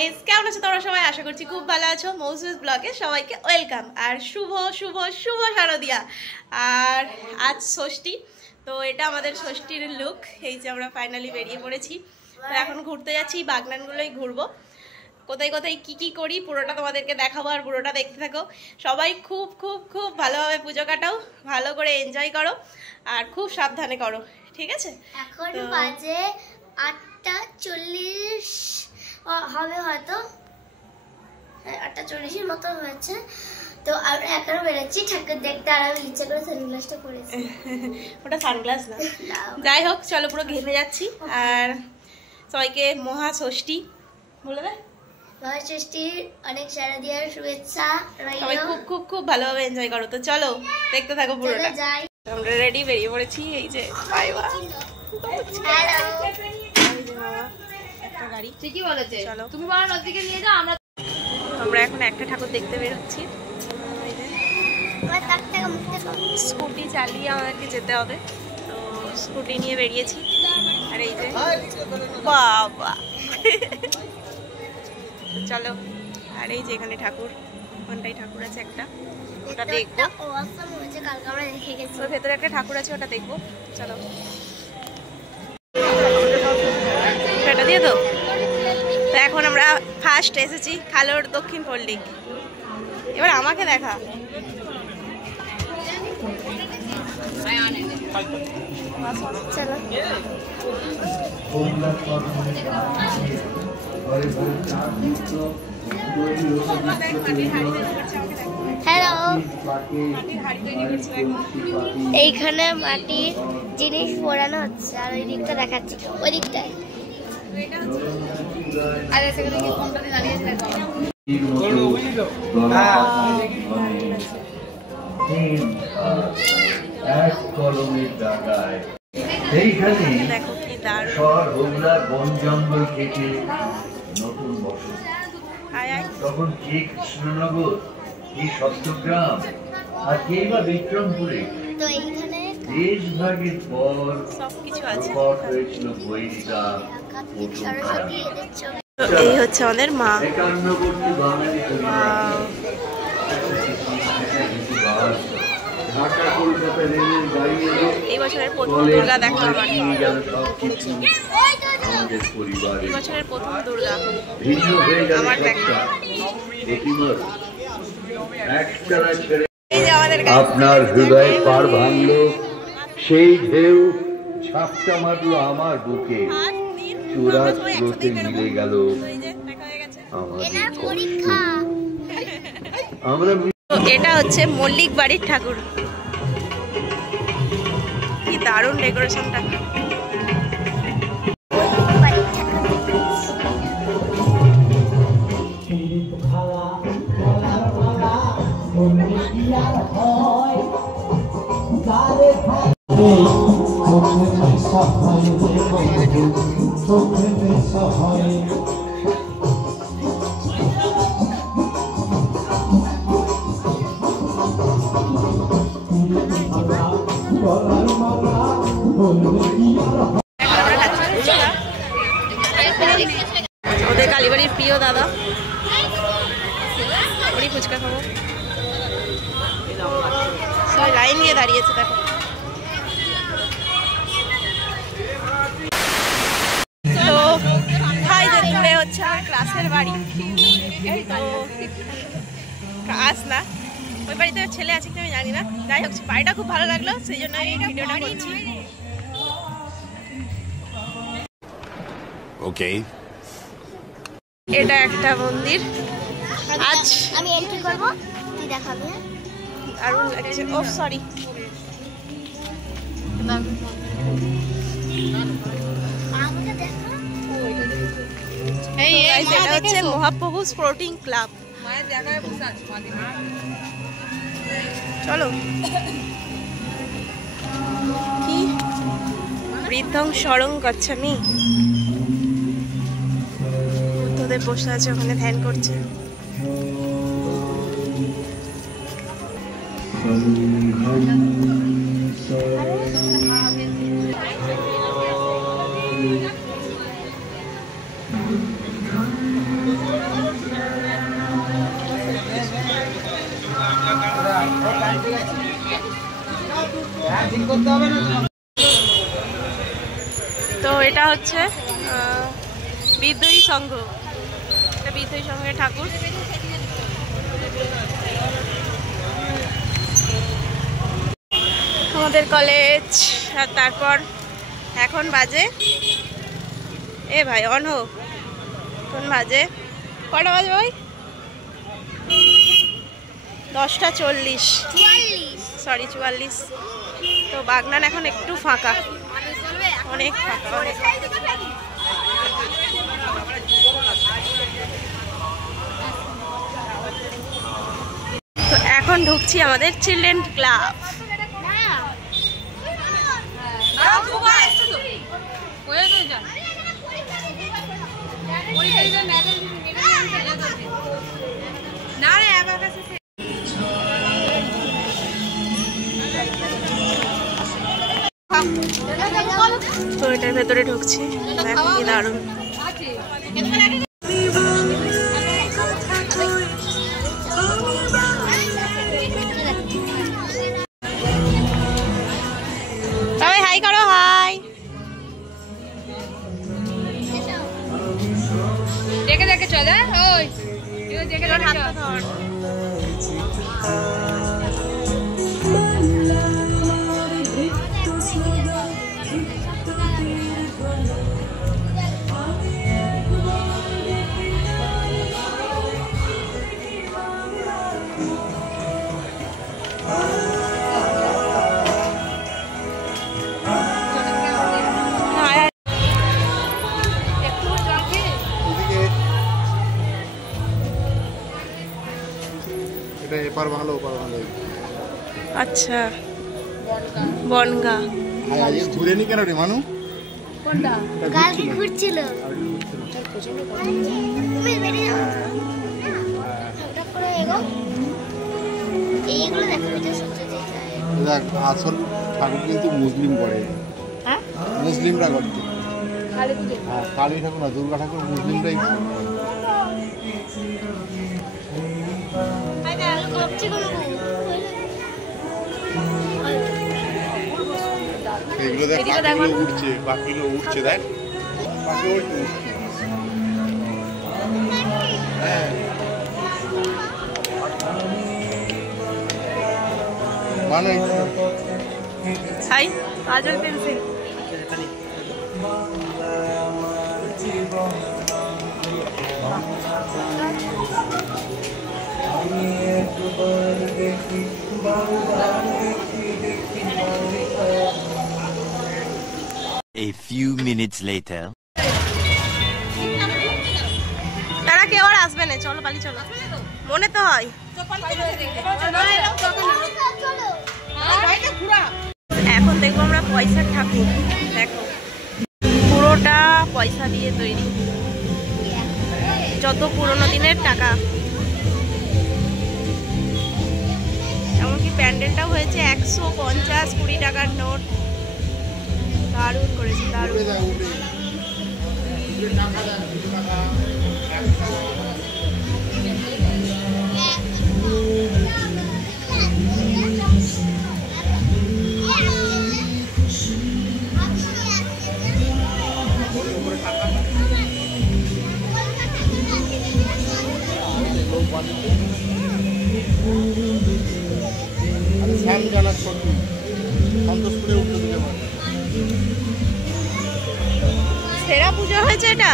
Guys, কেমন আছো তোমরা সবাই? আশা করছি খুব ভালো আছো। মৌসুস ব্লগে সবাইকে ওয়েলকাম আর শুভ শুভ শুভ শারদিয়া। আর আজ ষষ্ঠী, তো এটা আমাদের ষষ্ঠীর লুক। এই যে আমরা ফাইনালি বেরিয়ে পড়েছি, তো এখন ঘুরতে যাচ্ছি, বাগনানগুলোই ঘুরবো। কোথায় কোথায় কি কি করি পুরোটা তোমাদেরকে দেখাবো, আর পুরোটা দেখতে থাকো। সবাই খুব খুব খুব ভালোভাবে পুজো কাটাও, ভালো করে এনজয় করো আর খুব সাবধানে করো, ঠিক আছে? এখন বাজে 8:40 হবে, হয়তো 8:40 মতো হয়েছে। তো আমরা এখনো বেরোচ্ছি ঠাকুর দেখতে, আর আমি ইচ্ছে করে সানগ্লাসটা পরেছি। ওটা সানগ্লাস না, যাই হোক চলো, পুরো ঘেমে যাচ্ছি। আর সবাইকে মহা ষষ্ঠী বলে দেয়, মহা ষষ্ঠীর অনেক শারদিয়ার শুভেচ্ছা রইল। সবাই খুব খুব খুব ভালোভাবে এনজয় করো। তো চলো দেখতে থাকো পুরোটা। যাই, আমরা রেডি, বেরিয়ে পড়েছি। এই যে একটা গাড়ি, ঠিকই বলেছে, চলো তুমি বরং ওদিকে নিয়ে যাও। আমরা এখন একটা ঠাকুর দেখতে বেরোচ্ছি। স্কুটি চালিয়ে আমাদেরকে যেতে হবে, তো স্কুটি নিয়ে বেরিয়েছি। আর এই যে বাবা, চলো। আর এই যে এখানে ঠাকুর, ওখানটাই ঠাকুর আছে একটা, ওটা দেখবো। ওর ভেতরে একটা ঠাকুর আছে, ওটা দেখবো, চলো। সেটা দিয়ে তো। তো এখন আমরা ফার্স্ট এসেছি খালোর দক্ষিণ পল্লিক। এবার আমাকে দেখা, চলো। হ্যালো, এইখানে মাটির জিনিস পোড়ানো হচ্ছে, আর ওই দিকটা দেখাচ্ছি, ওই দিকটায়। দেখো কি দারুণ, বন জঙ্গল কেটে নতুন বসত। তখন কে কৃষ্ণনগর, কি সত্যগ্রাম, আর কে বা বিক্রমপুরে। তো এইখানে দেশভাগের পর সবকিছু আছে। হয়েছিল বৈরিতা। সরস্বতী এদের ছবি। তো এই হচ্ছে আমাদের মা। একান্নবর্তী বাঙালি পরিবার ঢাকা কলকাতা রেলের গাড়ি এলো। এই বছরের প্রথম দুর্গা দেখা আমার, সবকিছু আমাদের পরিবারে এই বছরের প্রথম দুর্গা ভিন্ন হয়ে গেল আমার দেখা। প্রতিমার একটানা ছেড়ে এই যে আমাদের আপনার হৃদয় পার ভাঙলো, সেই ঢেউ ঝাপটা মারলো আমার বুকে, চূড়ার স্রোতে মিলে গেল আমাদের কষ্ট। আমরা এটা হচ্ছে মল্লিক বাড়ির ঠাকুর। কি দারুণ ডেকোরেশনটা। ওদের কালীবাড়ির প্রিয় দাদা, ওরই ফুচকা খাবো। সবাই লাইন নিয়ে দাঁড়িয়েছে, দেখো। তো ভাই যে দূরে হচ্ছে আমার ক্লাসের বাড়ি, তো ক্লাস না, ওই বাড়িতে ছেলে আছে কিনা আমি জানি না। যাই হোক, বাড়িটা খুব ভালো লাগলো, সেই জন্য আমি ভিডিওটা করছি। ওকে, এটা একটা মন্দির। আজ আমি এন্ট্রি করব, তুই দেখাবি। দারুণ লাগছে। ও সরি, আমাকে দেখা। এই এটা হচ্ছে মহাপ্রভু স্পোর্টিং ক্লাব। চলো। কি বৃদ্ধং শরং গচ্ছামি, বুদ্ধদেব বসে আছে ওখানে, ধ্যান করছে। তো এটা হচ্ছে বিদ্রোহী সংঘ, এটা বিদ্রোহী সংঘের ঠাকুর। আমাদের কলেজ। আর তারপর এখন বাজে ভাই অনহ, এখন বাজে কটা বাজে ভাই? 10:40, সরি 44। তো বাগনান এখন একটু ফাঁকা, অনেক ফাঁকা, অনেক। তো এখন ঢুকছি আমাদের চিলড্রেন ক্লাব। তো এটার ভেতরে ঢুকছি, দেখো কি দারুণ। সবাই হাই করো, হাই। দেখে দেখে চলে ওই দেখে হাতটা ধর। আচ্ছা, বনগা। ঘুরেনি কেন রে মানু? কোনটা কালকে ঘুরছিল। আসল ঠাকুর কিন্তু মুসলিম করে, মুসলিমরা করতে। হ্যাঁ, কালী ঠাকুর না, দুর্গা ঠাকুর মুসলিমরাই করে। এগুলো দেখ, পাখিগুলো উঠছে, পাখিগুলো উঠছে, দেখ পাখি উঠছে। হ্যাঁ, মানে হাই, kajal pencil. A few minutes later. তারা কেউ আর আসবে না, চলো পালি চলো, মনে তো হয়। এখন দেখবো আমরা পয়সার ঠাকুর। দেখো পুরোটা পয়সা দিয়ে তৈরি, যত পুরোনো দিনের টাকা। এমনকি প্যান্ডেলটাও হয়েছে 150, 20 টাকার নোট। দারুণ করেছে, দারুণ। সেরা পুজো হয়েছে এটা।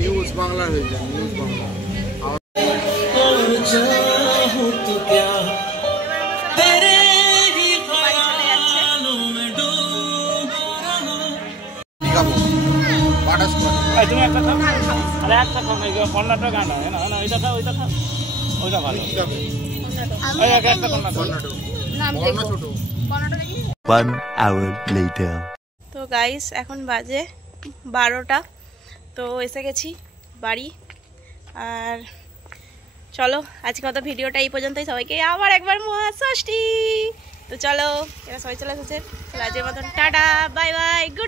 নিউজ বাংলা হয়ে যায়, নিউজ বাংলা। তুমি একটা খাও, আরে একটা খাও না, কর্ণাটক গান হয় না, ওইটা খাও, ওইটা খাও, ওইটা ভালো। ওই একটা কর্ণাটক। 1 hour later. তো গাইস এখন বাজে 12টা। তো এসে গেছি বাড়ি। আর চলো আজকে মতো ভিডিওটা এই পর্যন্তই। সবাইকে আবার একবার মহাষষ্ঠী। তো চলো এরা সবাই চলে এসেছে, আজকের মতন টাটা, বাই বাই, গুড।